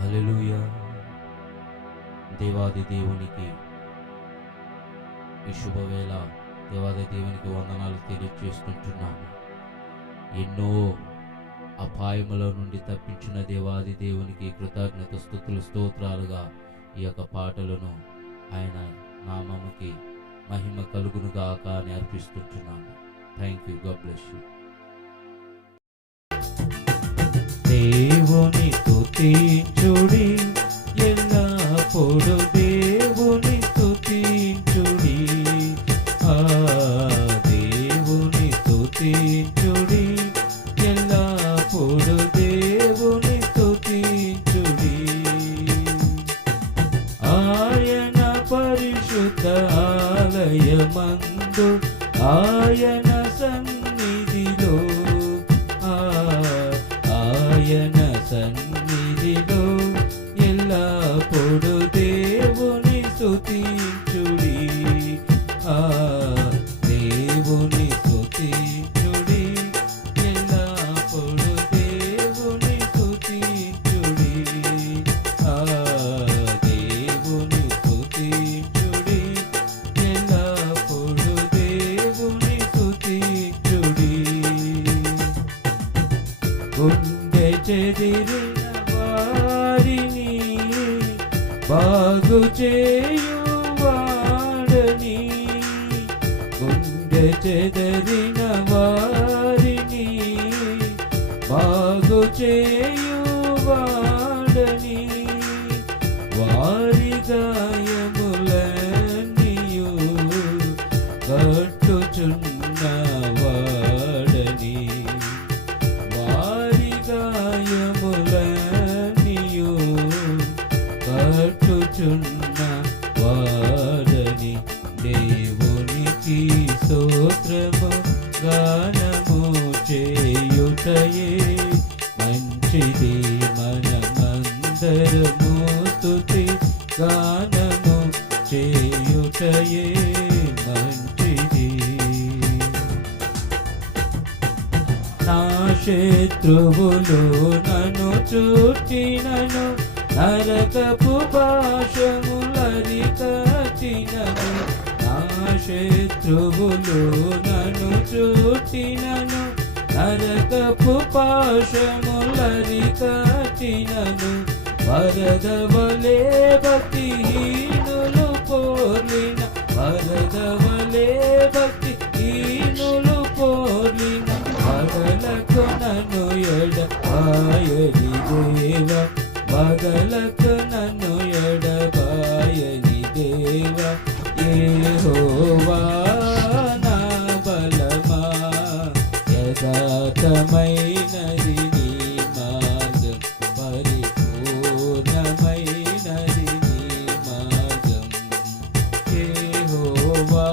హల్లెలూయా. దేవాది దేవునికి ఈ శుభవేళ దేవాది దేవునికి వందనాలు తెలియజేస్తుంటున్నాము. ఎన్నో అపాయముల నుండి తప్పించిన దేవాది దేవునికి కృతజ్ఞత స్తుతులు స్తోత్రాలుగా ఈ యొక్క పాటలను ఆయన నామముకి మహిమ కలుగునుగాక అని అర్పిస్తుంటున్నాము. Thank you. God bless you. దేవుని స్తుతించుడి, ఎల్లప్పుడు దేవుని స్తుతించుడి. దేవుని స్తుతించుడి, ఎల్లప్పుడు దేవుని స్తుతించుడి. ఆయన పరిశుద్ధ ఆలయమందు ఆయన సన్నిధిలో ఆయన సన్నిధిలో ఎల్లప్పుడు దేవుని స్తుతించుడి. దేవుని స్తుతించుడి, ఎల్లప్పుడు దేవుని స్తుతించుడి. దేవుని స్తుతించుడి, ఎల్లప్పుడు దేవుని స్తుతించుడి. గుండె చెదిరిన వారిని బాగు చేయువాడని, గుండె చెదిరిన వారిని బాగు చేయువాడని, వారి గాయములన్నీయు కట్టుచున్నవాడని, వారి గాయములన్నీయు కట్టుచున్న వాడని. దేవునికి స్తోత్రము గానము చేయుటయే మంచిది. మనమందరము స్తుతి గానము చేయుటయే మంచిది. నా శత్రువులు నన్ను చుట్టినను, నరకపు పాశములరికట్టినను. నా శత్రువులు నన్ను చుట్టినను, నరకపు పాశములరికట్టినను. వరద వలె భక్తిహీనులు పోర్లిన, వరద వలె భక్తిహీనులు పోర్లిన, వదలకు నన్ను ఎడబాయని దేవ, వదలకు నన్ను ఎడబాయని దేవ. యెహోవా నా బలమా, యథార్థమైనది నీ మార్గం, పరిపూర్ణమైనది నీ మార్గం. యెహోవా